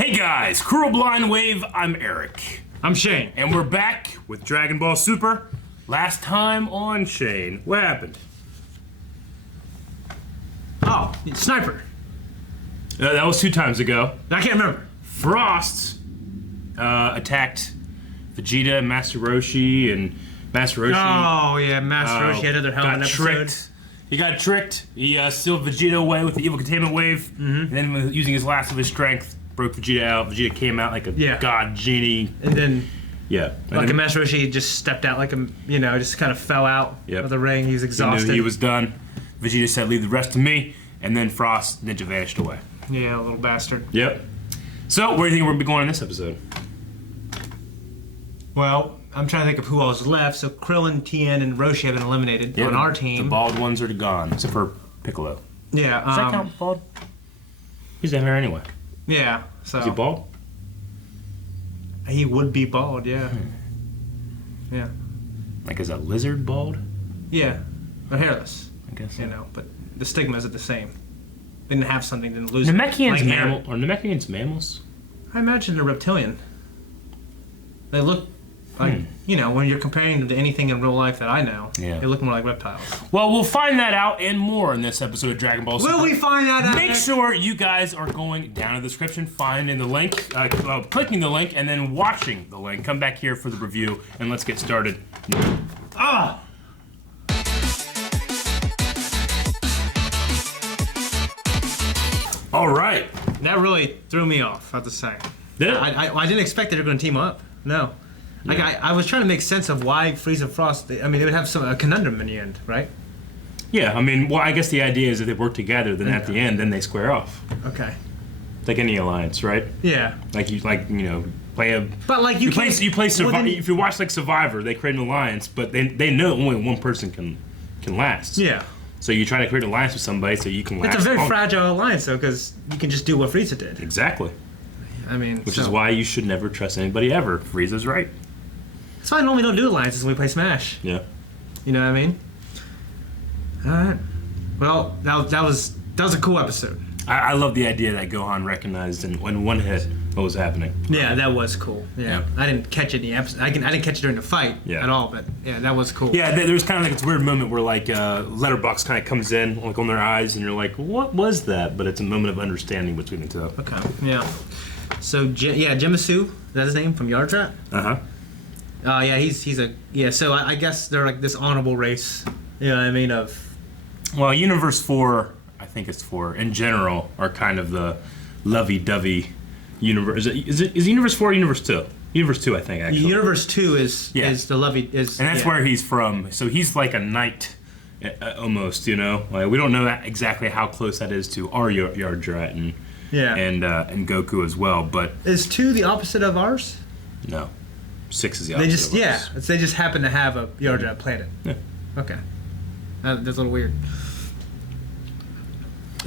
Hey guys, Kuro Blind Wave, I'm Eric. I'm Shane. And we're back with Dragon Ball Super. Last time on Shane, what happened? Oh, Sniper. That was 2 times ago. I can't remember. Frost attacked Vegeta and Master Roshi, and Master Roshi... Oh, yeah, Master Roshi had another hell of an episode. Tricked. He got tricked. He sealed Vegeta away with the evil containment wave, and then using his last of his strength, broke Vegeta out. Vegeta came out like a god genie. And then... Yeah. Like a Master Roshi just stepped out like a, just kind of fell out of the ring. He was exhausted. He knew he was done. Vegeta said, leave the rest to me, and then Frost Ninja vanished away. Yeah, little bastard. Yep. So, where do you think we're going to be going in this episode? Well, I'm trying to think of who else is left. So Krillin, Tien, and Roshi have been eliminated on our team. The bald ones are gone, except for Piccolo. Yeah. Does that count bald? He's down there anyway. Yeah, so... Is he bald? He would be bald, yeah. Yeah. Like, is a lizard bald? Yeah. Or hairless. I guess so. You know, but the stigmas are the same. They didn't have something, didn't lose Namekians it. Like are Namekians mammals? I imagine they're reptilian. They look like, when you're comparing them to anything in real life that I know, they look more like reptiles. Well, we'll find that out and more in this episode of Dragon Ball Super. Will we find that out? Make sure you guys are going down in the description, finding the link, clicking the link, and then watching the link. Come back here for the review, and let's get started. All right. That really threw me off, I have to say. Did it? I didn't expect that they were going to team up. No. Like, I was trying to make sense of why Frieza and Frost, they would have a conundrum in the end, right? Yeah, I guess the idea is that they work together, then at the end, then they square off. Okay. Like any alliance, right? Yeah. Like you play a... But like you play if you watch like Survivor, they create an alliance, but they know only one person can last. Yeah. So you try to create an alliance with somebody so you can last. It's a very fragile alliance, though, because you can just do what Frieza did. Exactly. Which is why you should never trust anybody ever. Frieza's right. That's why I normally don't do alliances when we play Smash. Yeah. You know what I mean? Alright. Well, that was a cool episode. I love the idea that Gohan recognized in one hit what was happening. Yeah, that was cool. Yeah. I didn't catch it in the episode. I didn't catch it during the fight at all, but yeah, that was cool. Yeah, there was kind of like this weird moment where like Letterbox kind of comes in like on their eyes, and you're like, what was that? But it's a moment of understanding between the two. Okay. Yeah. So Jimisu, is that his name from Yardrat? Yeah, he's so I guess they're like this honorable race. You know what I mean? Well, Universe 4, I think it's 4 in general, are kind of the lovey-dovey universe. Is Universe 4 or Universe 2? Universe 2, I think, actually. Universe 2 is the lovey and that's where he's from. So he's like a knight, almost. Like, we don't know exactly how close that is to our Yardrat and Goku as well. But is 2 the opposite of ours? No, 6 is the opposite. Of ours. They just happen to have a Yardrat planet. Yeah. Okay. That's a little weird.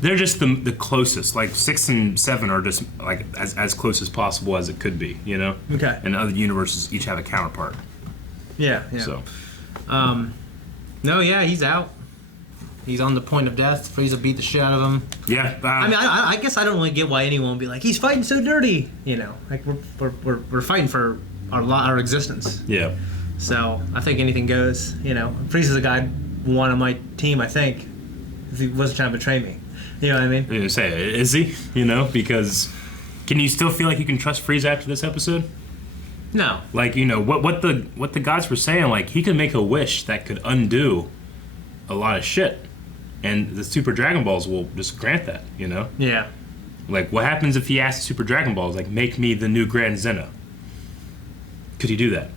They're just the closest. Like 6 and 7 are just like as close as possible as it could be, Okay. And other universes each have a counterpart. Yeah. So. He's out. He's on the point of death. Frieza beat the shit out of him. Yeah. I guess I don't really get why anyone would be like, he's fighting so dirty. Like we're fighting for our existence. Yeah. So I think anything goes. Frieza's a guy I'd want on my team. I think if he wasn't trying to betray me. You know what I mean? I was gonna say, is he? Because can you still feel like you can trust Frieza after this episode? No. Like, what the gods were saying, like he could make a wish that could undo a lot of shit, and the Super Dragon Balls will just grant that. Yeah. Like, what happens if he asks Super Dragon Balls, like, make me the new Grand Zeno? Could he do that?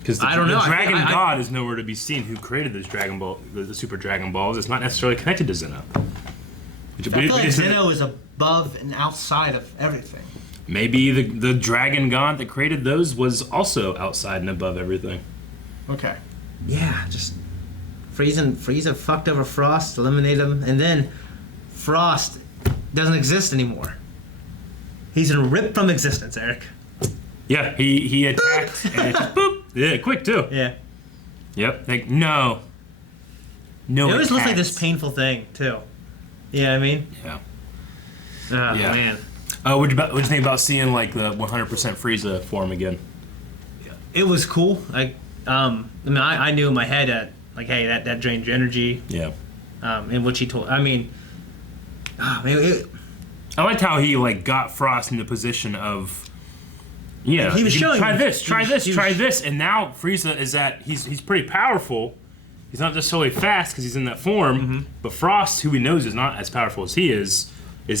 Because the Dragon God is nowhere to be seen. Who created this Dragon Ball, the Super Dragon Balls? It's not necessarily connected to Zeno. I feel like Zeno is above and outside of everything. Maybe the Dragon God that created those was also outside and above everything. Okay. Yeah, just Frieza fucked over Frost, eliminated him, and then Frost doesn't exist anymore. He's been ripped from existence, Eric. Yeah, he attacked and it just boop. Yeah, quick too. Yeah. Yep. Like no. It always looks like this painful thing too. Yeah, I mean. Yeah. Oh man. What'd you think about seeing like the 100% Frieza form again? It was cool. Like, I knew in my head that, like, hey, that drains your energy. Yeah. And what she told, I mean, I liked how he like got Frost in the position of, yeah, he was showing try this, and now Frieza is he's pretty powerful. He's not necessarily fast because he's in that form, but Frost, who he knows is not as powerful as he is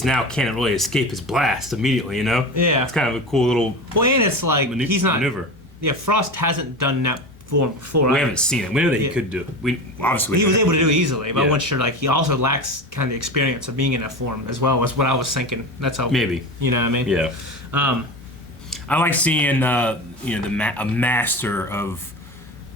now can't really escape his blast immediately. You know? Yeah. It's kind of a cool little. Well, and it's like he's not maneuver. Yeah, Frost hasn't done that form before. We haven't seen it. We know that he could do it. He was able to do it easily, but I wasn't sure. Like, he also lacks kind of experience of being in that form as well. Was what I was thinking. That's how. Maybe. You know what I mean? Yeah. I like seeing a master of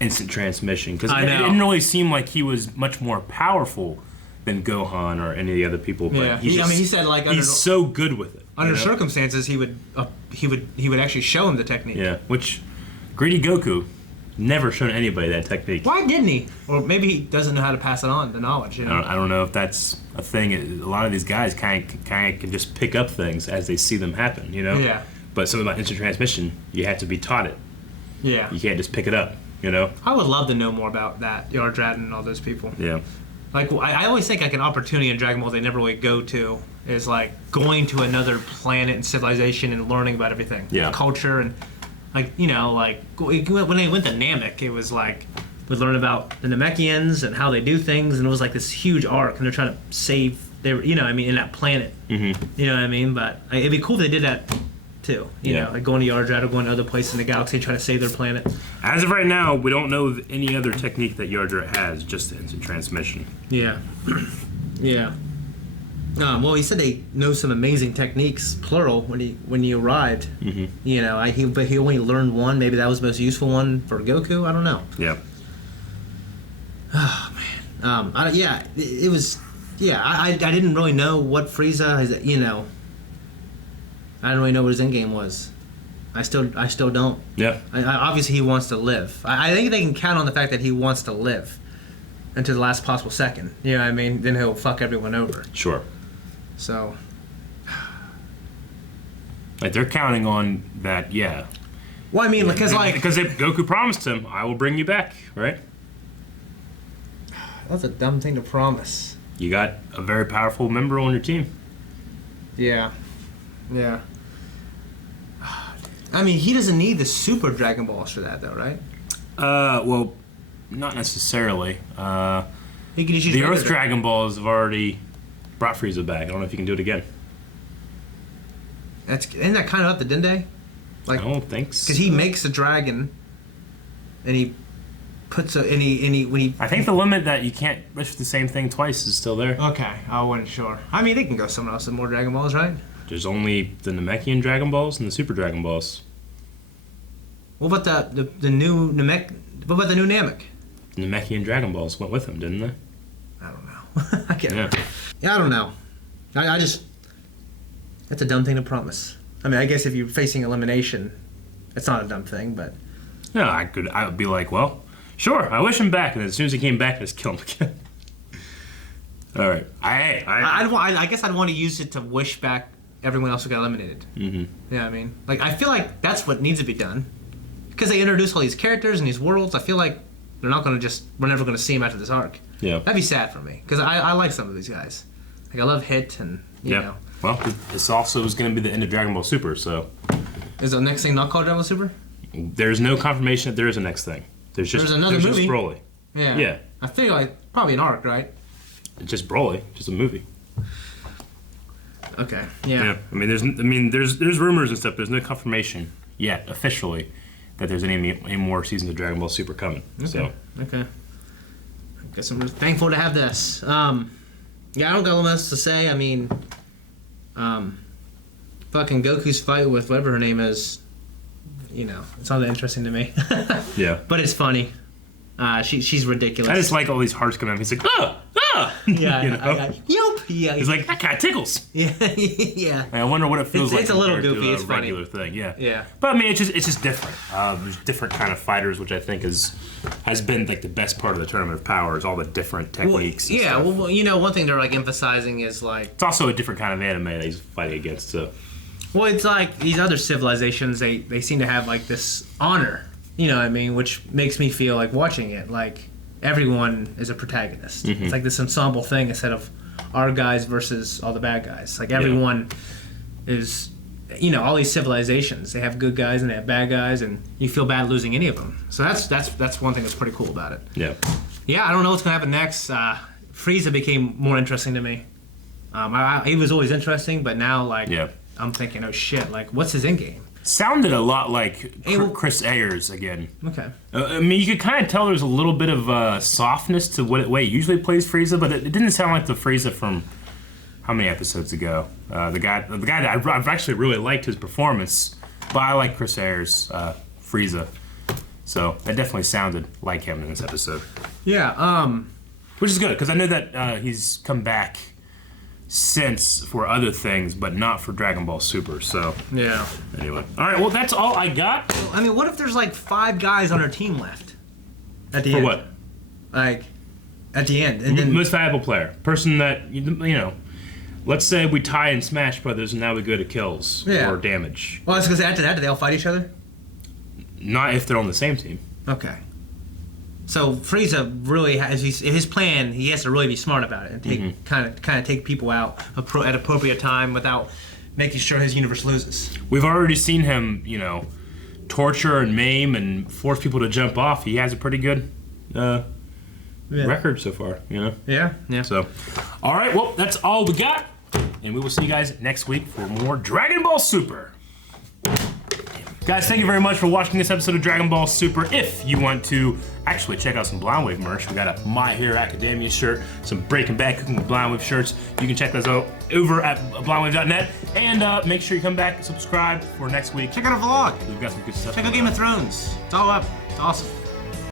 instant transmission because it didn't really seem like he was much more powerful than Gohan or any of the other people. But he said like he's so good with it. Under circumstances, he would actually show him the technique. Yeah, which greedy Goku never shown anybody that technique. Why didn't he? Or maybe he doesn't know how to pass it on, the knowledge. You know? I don't know if that's a thing. A lot of these guys kind of can just pick up things as they see them happen. You know. Yeah. But something about instant transmission, you have to be taught it. Yeah. You can't just pick it up. You know. I would love to know more about that, Yardrat and all those people. Yeah. Like, I always think like an opportunity in Dragon Ball they never really go to is like going to another planet and civilization and learning about everything. Yeah. Culture and like, like when they went to Namek, it was like we learn about the Namekians and how they do things, and it was like this huge arc, and they're trying to save their, in that planet. Mm-hmm. You know what I mean? But it'd be cool if they did that too. You know, like going to Yardrat or going to other places in the galaxy trying to save their planet. As of right now, we don't know any other technique that Yardrat has, just the instant transmission. Yeah. Yeah. Well, he said they know some amazing techniques, plural, when he arrived. Mm-hmm. But he only learned one. Maybe that was the most useful one for Goku. I don't know. Yeah. Oh man. It was. Yeah, I didn't really know what Frieza is. I didn't really know what his endgame was. I still don't. Yeah. Obviously, he wants to live. I think they can count on the fact that he wants to live until the last possible second. You know what I mean? Then he'll fuck everyone over. Sure. So. Like, they're counting on that, yeah. Well, I mean, because Goku promised him, I will bring you back, right? That's a dumb thing to promise. You got a very powerful member on your team. Yeah. Yeah. I mean, he doesn't need the Super Dragon Balls for that, though, right? Well, not necessarily. He could just use the Earth Dragon Balls have already brought Frieza back. I don't know if you can do it again. Isn't that kind of up to Dende? Like, I don't think so. Because he makes a dragon, and he puts when he. I think the limit that you can't wish the same thing twice is still there. Okay, I wasn't sure. I mean, they can go somewhere else with more Dragon Balls, right? There's only the Namekian Dragon Balls and the Super Dragon Balls. What about the new Namek? What about the new Namek? The Namekian Dragon Balls went with him, didn't they? I don't know. I can't. Yeah, I don't know. I just. That's a dumb thing to promise. I mean, I guess if you're facing elimination, it's not a dumb thing, but. No, I would be like, well, sure, I wish him back, and as soon as he came back, I just kill him again. All right. I guess I'd want to use it to wish back everyone else who got eliminated. Mm-hmm. Yeah, I mean, like, I feel like that's what needs to be done. Because they introduce all these characters and these worlds, I feel like we're never going to see them after this arc. Yeah. That'd be sad for me, because I like some of these guys. Like, I love Hit and, you know. Well, this also is going to be the end of Dragon Ball Super, so. Is the next thing not called Dragon Ball Super? There's no confirmation that there is a next thing. There's another movie. Just Broly. Yeah. Yeah. I feel like probably an arc, right? It's just Broly, just a movie. Okay. Yeah. I mean, there's rumors and stuff. There's no confirmation yet officially that there's any more seasons of Dragon Ball Super coming. Okay. So. Okay. I guess I'm thankful to have this. Yeah, I don't got much else to say. I mean, fucking Goku's fight with whatever her name is, it's not that interesting to me. Yeah. But it's funny. She's ridiculous. I just like all these hearts coming out. He's like, Yeah. Yup. Yeah. He's like, that kind of tickles. Yeah. Yeah. I wonder what it feels like. It's a little goofy. It's funny. Regular thing. Yeah. Yeah. But I mean, it's just different. There's different kind of fighters, which I think has been like the best part of the Tournament of Power is all the different techniques. Well, and stuff. Well, one thing they're like emphasizing is like it's also a different kind of anime that he's fighting against. So. Well, it's like these other civilizations, they seem to have like this honor, you know what I mean, which makes me feel like watching it, like everyone is a protagonist. It's like this ensemble thing instead of our guys versus all the bad guys. Like everyone is, you know, all these civilizations, they have good guys and they have bad guys, and you feel bad losing any of them. So that's one thing that's pretty cool about it. Yeah. Yeah, I don't know what's gonna happen next. Frieza became more interesting to me. He was always interesting, but now like I'm thinking, oh shit, like what's his endgame? Sounded a lot like Chris Ayers again. Okay. I mean, you could kind of tell there's a little bit of softness to what way he usually plays Frieza, but it didn't sound like the Frieza from how many episodes ago? The guy that I've actually really liked his performance, but I like Chris Ayers' Frieza, so that definitely sounded like him in this episode. Yeah. Which is good because I know that he's come back since for other things, but not for Dragon Ball Super. So yeah. Anyway, all right. Well, that's all I got. I mean, what if there's like 5 guys on our team left at the end? For what? Like at the end, and then most valuable player, person that you know. Let's say we tie in Smash Brothers, and now we go to kills or damage. Well, it's because after that, do they all fight each other? Not if they're on the same team. Okay. So Frieza really has his plan. He has to really be smart about it and take kind of take people out at appropriate time without making sure his universe loses. We've already seen him, you know, torture and maim and force people to jump off. He has a pretty good record so far, you know. Yeah. So, all right. Well, that's all we got, and we will see you guys next week for more Dragon Ball Super. Guys, thank you very much for watching this episode of Dragon Ball Super. If you want to actually check out some Blind Wave merch, we got a My Hero Academia shirt, some Breaking Bad Cooking with Blind Wave shirts. You can check those out over at blindwave.net. And make sure you come back and subscribe for next week. Check out a vlog. We've got some good stuff. Check out Game of Thrones. It's all up. It's awesome.